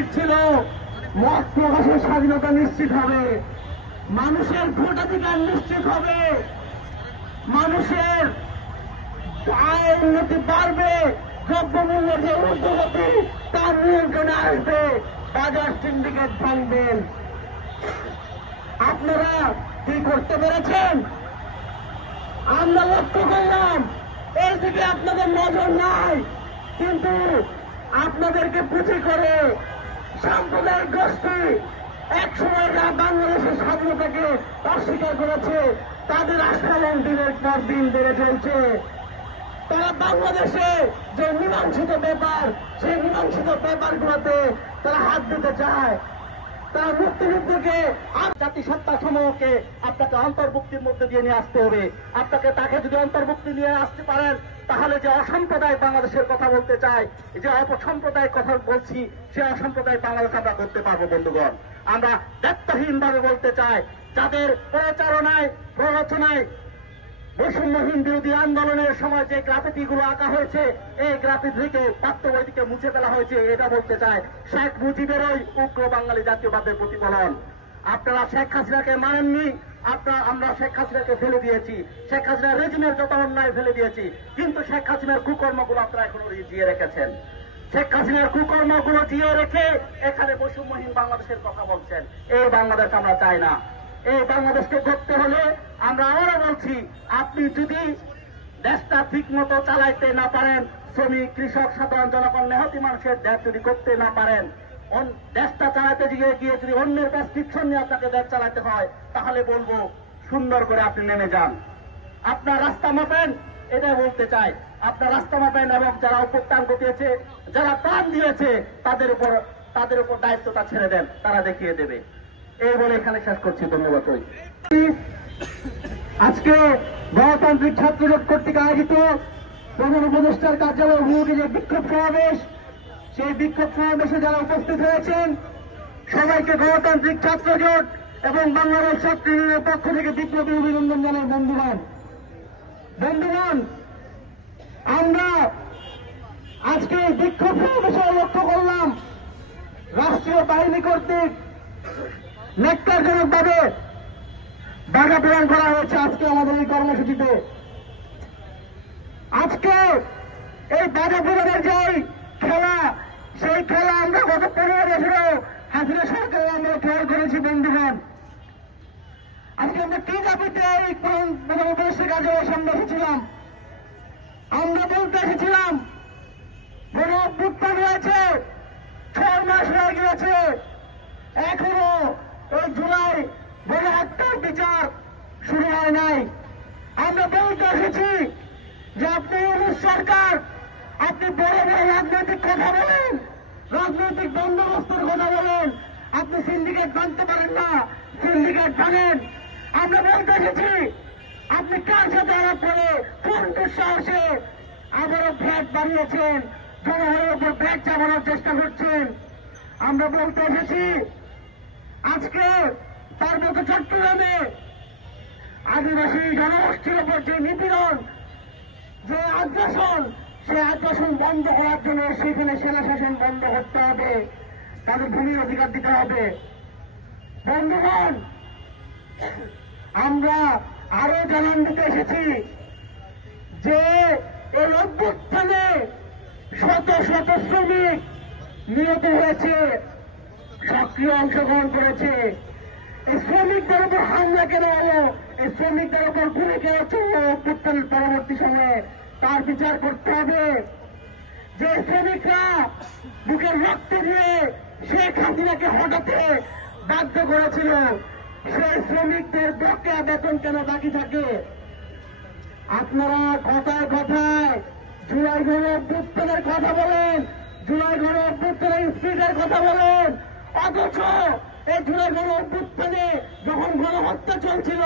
নিশ্চিত ছিল মত প্রকাশের স্বাধীনতা নিশ্চিত হবে, মানুষের ভোটাধিকার নিশ্চিত হবে, মানুষের আয়ের উন্নতি বাড়বে, দ্রব্যমূল্যের যে ঊর্ধ্বগতি তার নিয়ন্ত্রণে আসবে, বাজার সিন্ডিকেট ভাঙবেন। আপনারা কি করতে পেরেছেন? আমরা লক্ষ্য করলাম এই দিকে আপনাদের নজর নাই, কিন্তু আপনাদেরকে পুঁজি করে সাম্প্রদায়িক গোষ্ঠী একসময় যারা বাংলাদেশের স্বাধীনতাকে অস্বীকার করেছে তাদের আক্রমণ দিনের পর দিন বেড়ে চলছে। তারা বাংলাদেশে যে মীমাংসিত ব্যাপার সেই মীমাংসিত ব্যাপারগুলোতে তারা হাত দিতে চায়। তারা মুক্তিযুদ্ধকে জাতিসত্তা সমূহকে আপনাকে অন্তর্ভুক্তির মধ্যে দিয়ে নিয়ে আসতে হবে। তাকে যদি অন্তর্ভুক্তি নিয়ে আসতে পারেন তাহলে যে অসাম্প্রদায়িক বাংলাদেশের কথা বলতে চাই, যে অপসাম্প্রদায়িক কথা বলছি, সে অসাম্প্রদায়িক বাংলাদেশ আমরা করতে পারবো। বন্ধুগণ, আমরা দায়িত্বহীনভাবে বলতে চাই, যাদের প্রচারণায় প্ররোচনায় বৈষম্যহীন বিরোধী আন্দোলনের সময় যে গ্রাফিতিগুলো আঁকা হয়েছে এই গ্রাফিতিকে বাস্তবৈদিকে মুছে ফেলা হয়েছে, এটা বলতে চায় শেখ মুজিবেরই উগ্র বাঙালি জাতীয়বাদের প্রতিফলন। আপনারা শেখ হাসিনাকে মানেননি, আমরা শেখ হাসিনাকে ফেলে দিয়েছি, শেখ হাসিনার রেজিমের যত অন্যায় ফেলে দিয়েছি, কিন্তু শেখ হাসিনার কুকর্মগুলো আপনারা এখনো জিয়ে রেখেছেন। শেখ হাসিনার কুকর্মগুলো জিয়ে রেখে এখানে বৈষম্যহীন বাংলাদেশের কথা বলছেন। এই বাংলাদেশ আমরা চাই না। এই বাংলাদেশকে করতে হলে আমরা আবারও বলছি, আপনি যদি দেশটা ঠিক মতো চালাইতে না পারেন, শ্রমিক কৃষক সাধারণ জনগণ মেহনতি মানুষের দেশ যদি করতে না পারেন, দেশটা চালাতে গিয়ে যদি অন্যের প্রেসক্রিপশন নিয়ে আপনাকে দেশ চালাতে হয়, তাহলে বলবো সুন্দর করে আপনি নেমে যান, আপনার রাস্তা মাপেন। এটা বলতে চাই, আপনার রাস্তা মাপেন এবং যারা উপত্যান ঘটিয়েছে, যারা প্রাণ দিয়েছে তাদের উপর দায়িত্বটা ছেড়ে দেন, তারা দেখিয়ে দেবে। এই বলে এখানে শেষ করছি। ধন্যবাদ। আজকে গণতান্ত্রিক ছাত্রজোট কর্তৃক আয়োজিত প্রধান উপদেষ্টার কার্যালয় অভিমুখে যে বিক্ষোভ সমাবেশ, সেই বিক্ষোভ সমাবেশে যারা উপস্থিত হয়েছেন সবাইকে গণতান্ত্রিক ছাত্রজোট এবং বাংলাদেশ ছাত্র ইউনিয়নের পক্ষ থেকে বিপ্লবী অভিনন্দন জানাই। বন্ধুগণ, আমরা আজকে বিক্ষোভ সমাবেশে লক্ষ্য করলাম রাষ্ট্রীয় বাহিনী কর্তৃক নেককারজনকভাবে বাধা প্রদান করা হয়েছে। আজকে আমাদের এই কর্মসূচিতে আজকে এই বাধা প্রদানের যে খেলা, সেই খেলা আমরা গত 15 বছরে হাসিনা সরকারে আমরা খেয়াল করেছি। বন্ধুগণ, আজকে আমরা কি দাবিতে এই প্রধানমন্ত্রীর কার্যালয়ের সামনে এসেছিলাম? আমরা বলতে এসেছিলাম গণ অভ্যুত্থান হয়েছে, 6 মাস হয়ে গিয়েছে, এখনো ওই জুলাই গণহত্যার বিচার শুরু হয় নাই। আমরা বলতে এসেছি যে আপনি সরকার, আপনি বড় বড় রাজনৈতিক কথা বলেন, রাজনৈতিক বন্দোবস্তের কথা বলেন, আপনি সিন্ডিকেট ভাঙতে পারেন না, সিন্ডিকেট ভাঙেন। আমরা বলতে এসেছি আপনি কার সাথে আলাপ করে কোন দুঃসাহসে আবারও ভ্যাট বাড়িয়েছেন, জনগণের উপর ভ্যাট চাপানোর চেষ্টা করছেন। আমরা বলতে এসেছি আজকে পার্বত্য চট্টগ্রামে আদিবাসী জনগোষ্ঠীর উপর যে নিপীড়ন, যে আগ্রাসন, সে আগ্রাসন বন্ধ করার জন্য সেখানে সেনা শাসন বন্ধ করতে হবে, তাদের ভূমির অধিকার দিতে হবে। বন্ধুগণ, আমরা আরো জানান দিতে এসেছি যে এই অভ্যুত্থানে শত শত শ্রমিক নিহত হয়েছে, সক্রিয় অংশগ্রহণ করেছে। এই শ্রমিকদের উপর হামলা কেন হলো, এই শ্রমিকদের উপর গুলি কেন চলল অভ্যুত্থানের পরবর্তী সময়ে, তার বিচার করতে হবে। যে শ্রমিকরা বুকের রক্ত দিয়ে শেখ হাসিনাকে হটাতে বাধ্য করেছিল, সেই শ্রমিকদের বকেয়া বেতন কেন বাকি থাকে? আপনারা কথায় কথায় জুলাই গণ অভ্যুত্থানের কথা বলেন, জুলাই গণ অভ্যুত্থানের স্পিডের কথা বলেন, অথচ এই জুলাই গণ অভ্যুত্থানে যখন গণহত্যা চলছিল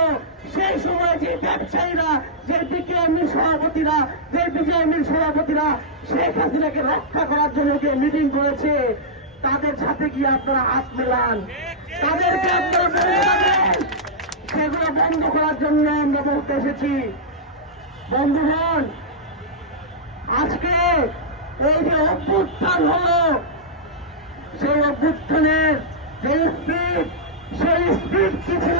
সেই সময় যে ব্যবসায়ীরা, যে বিকেএমএর সভাপতিরা, যে বিজেএমএর সভাপতিরা শেখ হাসিনাকে রক্ষা করার জন্য যে মিটিং করেছে, তাদের সাথে গিয়ে আপনারা হাত মেলান, তাদেরকে আপনারা বন্ধ করেন। সেগুলো বন্ধ করার জন্য আমরা বলতে এসেছি। বন্ধুগণ, আজকে এই যে অভ্যুত্থান হলো, সেই অভ্যুত্থানের যে স্পিড, সেই স্পিড কি ছিল?